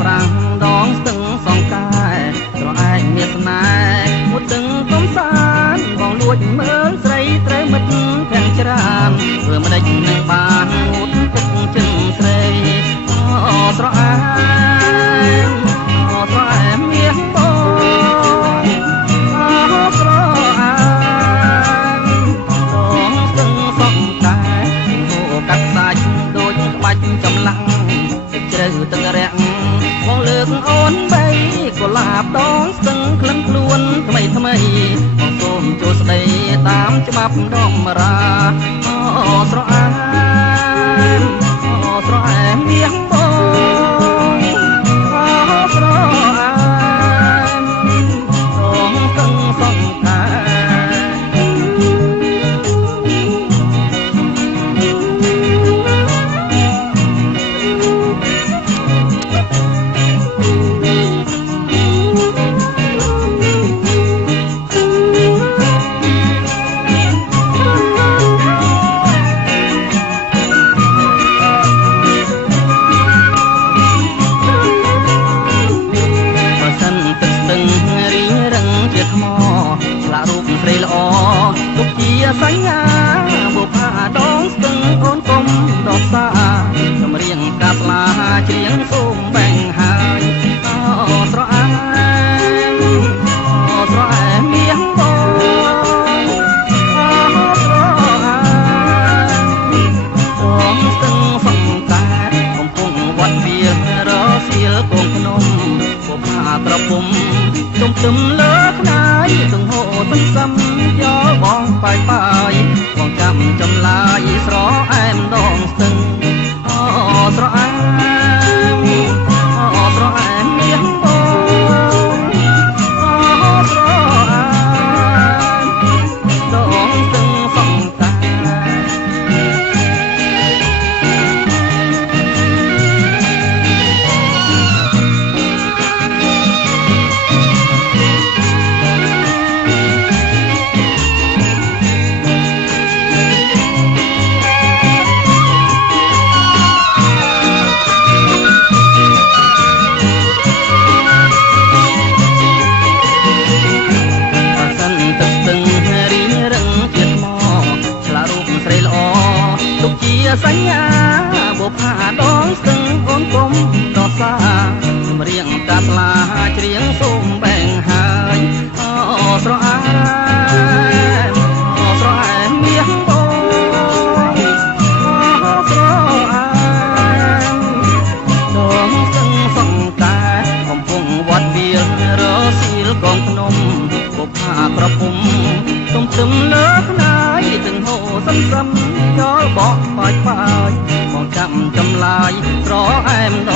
ប្រាំងដងស្ទឹងសងកែត្រឯងមានស្នេហ៍មួយទឹងកំសាន្តបងលួចមើលស្រីត្រូវមិត្តទាំងច្រើនធ្វើមិនដេចនឹងបានងូតទឹកចិនស្រីអូស្រអែមអូស្រអែមមាសបងអូស្រអែមដងស្ទឹងសងកែហូរកាត់សាច់ដូចក្បាច់ចម្លាក់ជ្រៅទឹករាក់បងលើកអូនបីកុលាបដងស្ទឹងក្លិនខ្លួនថ្មីថ្មីបងសូមចូលស្ដីតាមច្បាប់ដមរាអូស្រអែមអូស្រអែមមាសបងអូស្រអែមដងស្ទឹងសងកែសញ្ញាបុផាដងស្ទឹងអូនកុំដោះសាចម្រៀងកាស្លាច្រៀងសូមបែងហើយអូស្រអែមអូស្រអែមមាសបងអូស្រអែមដងស្ទឹងសងកែកំពុងវត្តវារសៀលកូនភ្នំបុផាត្រពុំជុំទឹមលើខ្នាយទាំងហូរទាំងសឹមយកបងបាយបាយបងចាំចំឡាយស្រអែមដងស្ទឹងអូស្រអែមអូស្រអែមមាសបងអូស្រអែមដងស្ទឹងសងកែសញ្ញាបុផាដងស្ទឹងអូនកុំដោះសាចម្រៀងកាស្លាច្រៀងសូមបែងហើយអូស្រអែមអូស្រអែមមាសបងអូស្រអែមដងស្ទឹងសងកែកំពុងវត្តវារសៀលកងភ្នំបុផាត្រពុំទុំទឹមលើខ្នាយទាំងហូរសឹមសឹមយកបកបាយបាយបងចាំចំឡាយស្រអែមដ